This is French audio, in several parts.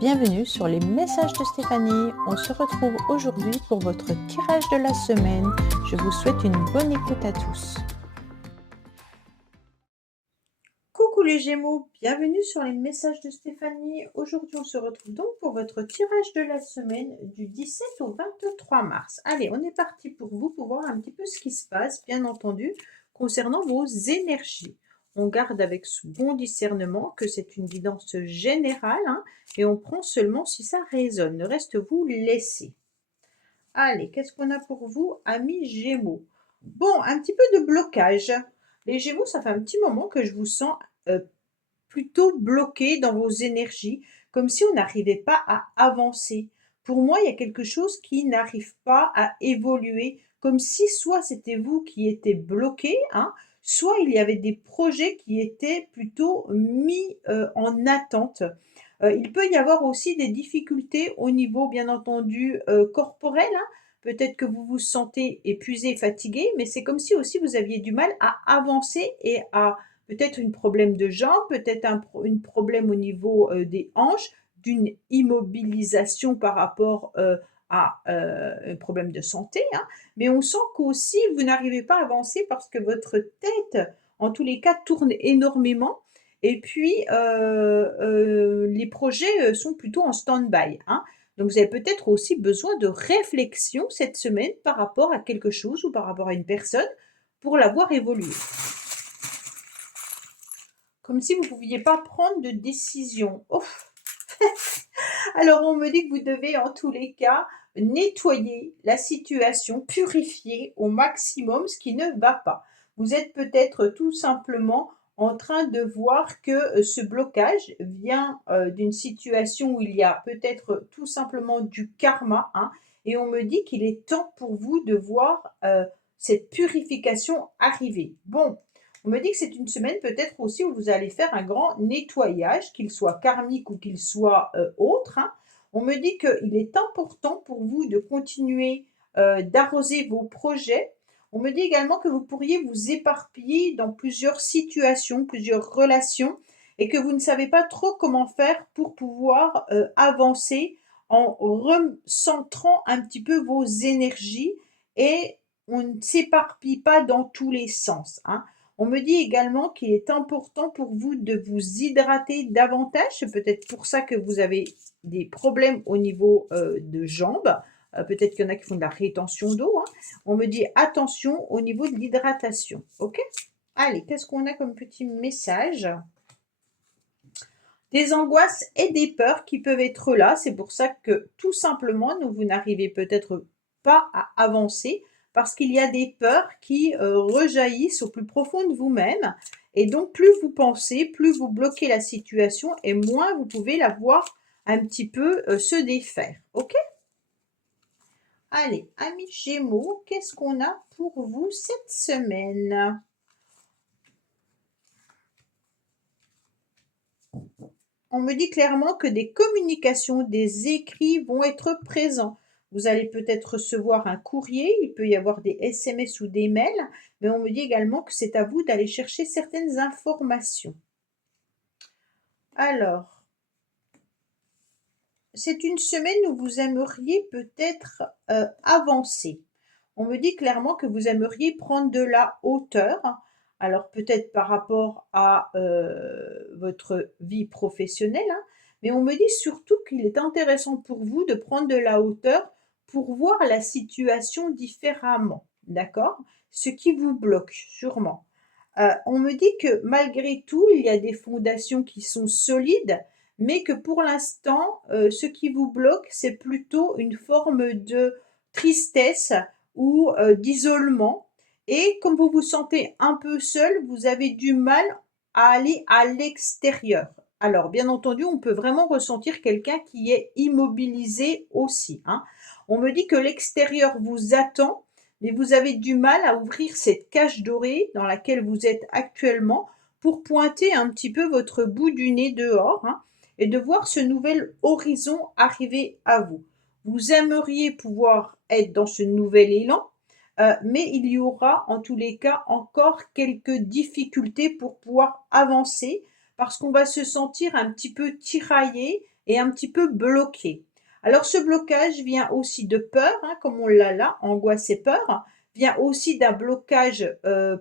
Bienvenue sur les messages de Stéphanie. On se retrouve aujourd'hui pour votre tirage de la semaine. Je vous souhaite une bonne écoute à tous. Coucou les Gémeaux, bienvenue sur les messages de Stéphanie. Aujourd'hui, on se retrouve donc pour votre tirage de la semaine du 17 au 23 mars. Allez, on est parti pour vous pour voir un petit peu ce qui se passe, bien entendu, concernant vos énergies. On garde avec ce bon discernement que c'est une guidance générale et on prend seulement si ça résonne. Le reste, vous laissez. Allez, qu'est-ce qu'on a pour vous, amis Gémeaux? Bon, un petit peu de blocage. Les Gémeaux, ça fait un petit moment que je vous sens plutôt bloqués dans vos énergies, comme si on n'arrivait pas à avancer. Pour moi, il y a quelque chose qui n'arrive pas à évoluer, comme si soit c'était vous qui étiez bloqué, soit il y avait des projets qui étaient plutôt mis en attente. Il peut y avoir aussi des difficultés au niveau, bien entendu, corporel. Peut-être que vous vous sentez épuisé, fatigué, mais c'est comme si aussi vous aviez du mal à avancer et à peut-être un problème de jambes, peut-être une problème au niveau des hanches, d'une immobilisation par rapport à un problème de santé. Mais on sent qu'aussi vous n'arrivez pas à avancer parce que votre tête, en tous les cas, tourne énormément et puis, les projets, sont plutôt en stand-by. Donc vous avez peut-être aussi besoin de réflexion cette semaine par rapport à quelque chose ou par rapport à une personne pour la voir évoluer. Comme si vous ne pouviez pas prendre de décision. Ouf! Alors on me dit que vous devez en tous les cas nettoyer la situation, purifier au maximum ce qui ne va pas. Vous êtes peut-être tout simplement en train de voir que ce blocage vient d'une situation où il y a peut-être tout simplement du karma, et on me dit qu'il est temps pour vous de voir cette purification arriver. Bon, on me dit que c'est une semaine peut-être aussi où vous allez faire un grand nettoyage, qu'il soit karmique ou qu'il soit autre. On me dit qu'il est important pour vous de continuer d'arroser vos projets. On me dit également que vous pourriez vous éparpiller dans plusieurs situations, plusieurs relations, et que vous ne savez pas trop comment faire pour pouvoir avancer en recentrant un petit peu vos énergies et on ne s'éparpille pas dans tous les sens. On me dit également qu'il est important pour vous de vous hydrater davantage. C'est peut-être pour ça que vous avez des problèmes au niveau de jambes. Peut-être qu'il y en a qui font de la rétention d'eau. On me dit attention au niveau de l'hydratation. OK? Allez, qu'est-ce qu'on a comme petit message? Des angoisses et des peurs qui peuvent être là. C'est pour ça que tout simplement, vous n'arrivez peut-être pas à avancer parce qu'il y a des peurs qui rejaillissent au plus profond de vous-même. Et donc, plus vous pensez, plus vous bloquez la situation et moins vous pouvez la voir un petit peu se défaire. OK? Allez, amis Gémeaux, qu'est-ce qu'on a pour vous cette semaine? On me dit clairement que des communications, des écrits vont être présents. Vous allez peut-être recevoir un courrier, il peut y avoir des SMS ou des mails, mais on me dit également que c'est à vous d'aller chercher certaines informations. Alors, c'est une semaine où vous aimeriez peut-être avancer. On me dit clairement que vous aimeriez prendre de la hauteur. Alors peut-être par rapport à votre vie professionnelle, mais on me dit surtout qu'il est intéressant pour vous de prendre de la hauteur pour voir la situation différemment, d'accord? Ce qui vous bloque sûrement. On me dit que malgré tout, il y a des fondations qui sont solides, mais que pour l'instant, ce qui vous bloque, c'est plutôt une forme de tristesse ou d'isolement. Et comme vous vous sentez un peu seul, vous avez du mal à aller à l'extérieur. Alors, bien entendu, on peut vraiment ressentir quelqu'un qui est immobilisé aussi. On me dit que l'extérieur vous attend, mais vous avez du mal à ouvrir cette cage dorée dans laquelle vous êtes actuellement pour pointer un petit peu votre bout du nez dehors et de voir ce nouvel horizon arriver à vous. Vous aimeriez pouvoir être dans ce nouvel élan, mais il y aura en tous les cas encore quelques difficultés pour pouvoir avancer parce qu'on va se sentir un petit peu tiraillé est un petit peu bloqué. Alors ce blocage vient aussi de peur, hein, comme on l'a là, angoisse et peur, vient aussi d'un blocage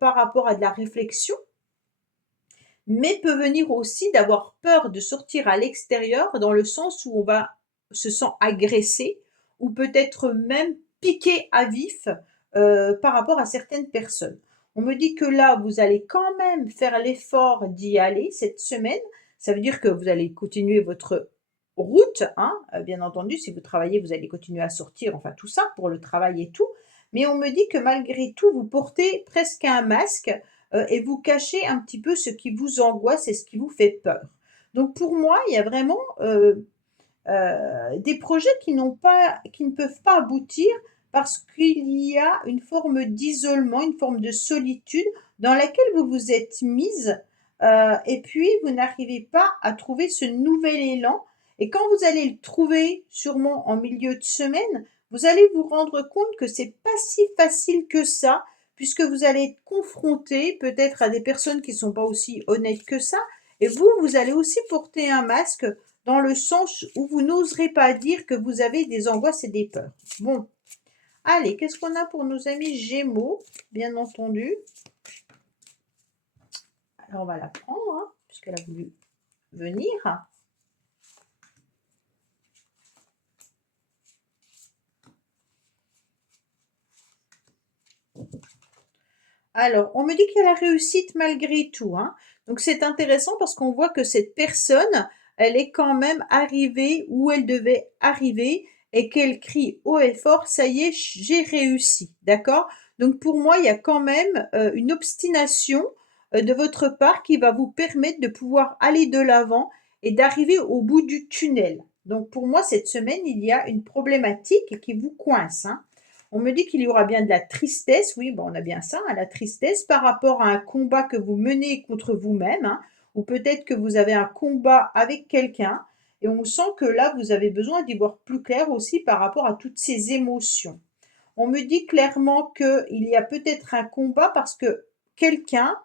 par rapport à de la réflexion, mais peut venir aussi d'avoir peur de sortir à l'extérieur dans le sens où on va se sent agressé ou peut-être même piqué à vif par rapport à certaines personnes. On me dit que là, vous allez quand même faire l'effort d'y aller cette semaine. Ça veut dire que vous allez continuer votre route, hein, bien entendu. Si vous travaillez, vous allez continuer à sortir, enfin tout ça pour le travail et tout. Mais on me dit que malgré tout, vous portez presque un masque et vous cachez un petit peu ce qui vous angoisse et ce qui vous fait peur. Donc pour moi, il y a vraiment des projets qui ne peuvent pas aboutir parce qu'il y a une forme d'isolement, une forme de solitude dans laquelle vous vous êtes mise et puis vous n'arrivez pas à trouver ce nouvel élan. Et quand vous allez le trouver, sûrement en milieu de semaine, vous allez vous rendre compte que c'est pas si facile que ça, puisque vous allez être confronté peut-être à des personnes qui ne sont pas aussi honnêtes que ça, et vous allez aussi porter un masque dans le sens où vous n'oserez pas dire que vous avez des angoisses et des peurs. Bon, allez, qu'est-ce qu'on a pour nos amis Gémeaux, bien entendu. Alors, on va la prendre, hein, puisqu'elle a voulu venir. Alors, on me dit qu'il y a la réussite malgré tout, hein. Donc, c'est intéressant parce qu'on voit que cette personne, elle est quand même arrivée où elle devait arriver et qu'elle crie haut et fort, ça y est, j'ai réussi, d'accord? Donc, pour moi, il y a quand même une obstination de votre part qui va vous permettre de pouvoir aller de l'avant et d'arriver au bout du tunnel. Donc, pour moi, cette semaine, il y a une problématique qui vous coince, hein. On me dit qu'il y aura bien de la tristesse, oui, bon, on a bien ça, hein, la tristesse par rapport à un combat que vous menez contre vous-même, hein, ou peut-être que vous avez un combat avec quelqu'un, et on sent que là, vous avez besoin d'y voir plus clair aussi par rapport à toutes ces émotions. On me dit clairement qu'il y a peut-être un combat parce que quelqu'un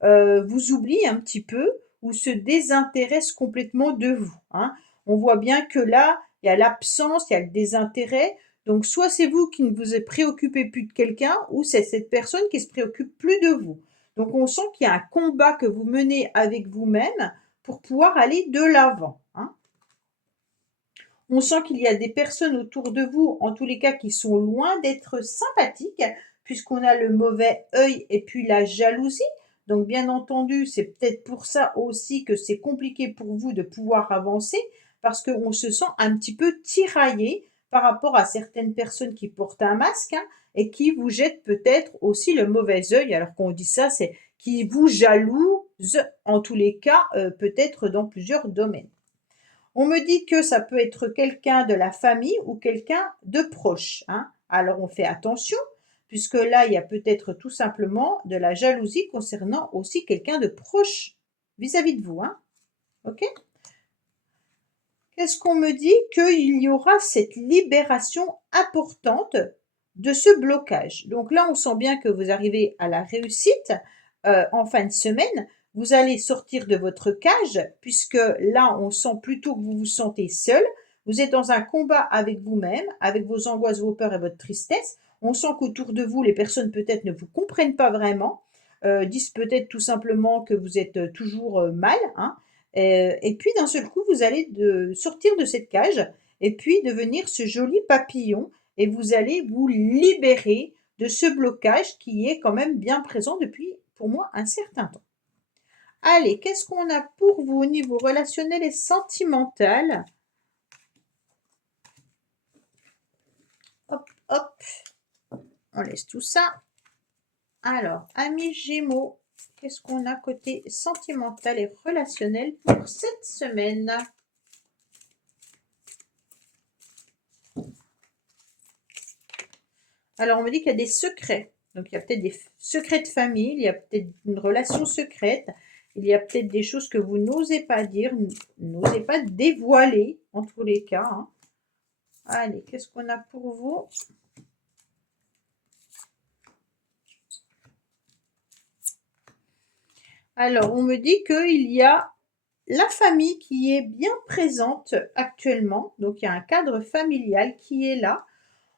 vous oublie un petit peu ou se désintéresse complètement de vous, hein. On voit bien que là, il y a l'absence, il y a le désintérêt. Donc, soit c'est vous qui ne vous préoccupez plus de quelqu'un, ou c'est cette personne qui se préoccupe plus de vous. Donc, on sent qu'il y a un combat que vous menez avec vous-même pour pouvoir aller de l'avant, hein. On sent qu'il y a des personnes autour de vous, en tous les cas, qui sont loin d'être sympathiques, puisqu'on a le mauvais œil et puis la jalousie. Donc, bien entendu, c'est peut-être pour ça aussi que c'est compliqué pour vous de pouvoir avancer, parce qu'on se sent un petit peu tiraillé par rapport à certaines personnes qui portent un masque, hein, et qui vous jettent peut-être aussi le mauvais œil. Alors qu'on dit ça, c'est qui vous jalousent, en tous les cas, peut-être dans plusieurs domaines. On me dit que ça peut être quelqu'un de la famille ou quelqu'un de proche, hein. Alors on fait attention, puisque là, il y a peut-être tout simplement de la jalousie concernant aussi quelqu'un de proche vis-à-vis de vous, hein. OK? Qu'est-ce qu'on me dit? Qu'il y aura cette libération importante de ce blocage. Donc là, on sent bien que vous arrivez à la réussite en fin de semaine. Vous allez sortir de votre cage, puisque là, on sent plutôt que vous vous sentez seul. Vous êtes dans un combat avec vous-même, avec vos angoisses, vos peurs et votre tristesse. On sent qu'autour de vous, les personnes peut-être ne vous comprennent pas vraiment, disent peut-être tout simplement que vous êtes toujours mal, hein. Et puis d'un seul coup, vous allez sortir de cette cage et puis devenir ce joli papillon et vous allez vous libérer de ce blocage qui est quand même bien présent depuis, pour moi, un certain temps. Allez, qu'est-ce qu'on a pour vous au niveau relationnel et sentimental? Hop, hop, on laisse tout ça. Alors, amis Gémeaux, qu'est-ce qu'on a côté sentimental et relationnel pour cette semaine? Alors, on me dit qu'il y a des secrets. Donc, il y a peut-être des secrets de famille, il y a peut-être une relation secrète, il y a peut-être des choses que vous n'osez pas dire, n'osez pas dévoiler, en tous les cas, hein. Allez, qu'est-ce qu'on a pour vous? Alors, on me dit qu'il y a la famille qui est bien présente actuellement. Donc il y a un cadre familial qui est là.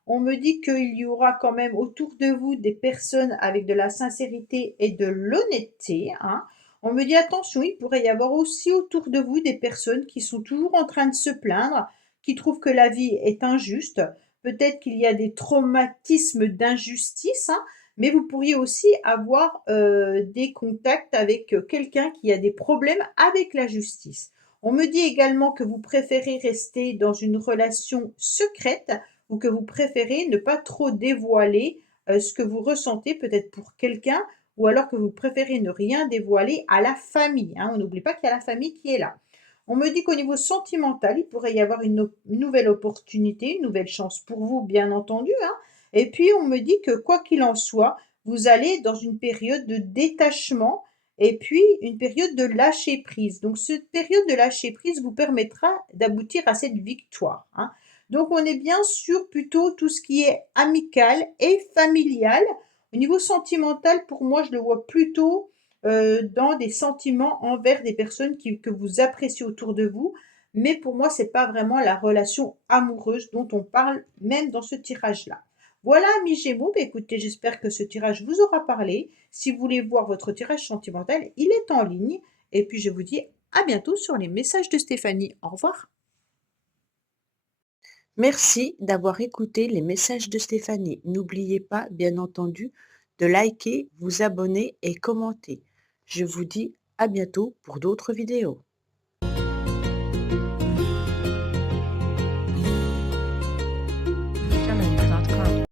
On me dit qu'il y aura quand même autour de vous des personnes avec de la sincérité et de l'honnêteté, hein. On me dit attention, il pourrait y avoir aussi autour de vous des personnes qui sont toujours en train de se plaindre, qui trouvent que la vie est injuste. Peut-être qu'il y a des traumatismes d'injustice, hein, mais vous pourriez aussi avoir des contacts avec quelqu'un qui a des problèmes avec la justice. On me dit également que vous préférez rester dans une relation secrète ou que vous préférez ne pas trop dévoiler ce que vous ressentez peut-être pour quelqu'un, ou alors que vous préférez ne rien dévoiler à la famille, hein. On n'oublie pas qu'il y a la famille qui est là. On me dit qu'au niveau sentimental, il pourrait y avoir une nouvelle opportunité, une nouvelle chance pour vous, bien entendu, hein. Et puis, on me dit que quoi qu'il en soit, vous allez dans une période de détachement et puis une période de lâcher prise. Donc, cette période de lâcher prise vous permettra d'aboutir à cette victoire, hein. Donc, on est bien sur plutôt tout ce qui est amical et familial. Au niveau sentimental, pour moi, je le vois plutôt dans des sentiments envers des personnes que vous appréciez autour de vous. Mais pour moi, c'est pas vraiment la relation amoureuse dont on parle, même dans ce tirage-là. Voilà, amis Gémeaux, bah, écoutez, j'espère que ce tirage vous aura parlé. Si vous voulez voir votre tirage sentimental, il est en ligne. Et puis, je vous dis à bientôt sur les messages de Stéphanie. Au revoir. Merci d'avoir écouté les messages de Stéphanie. N'oubliez pas, bien entendu, de liker, vous abonner et commenter. Je vous dis à bientôt pour d'autres vidéos.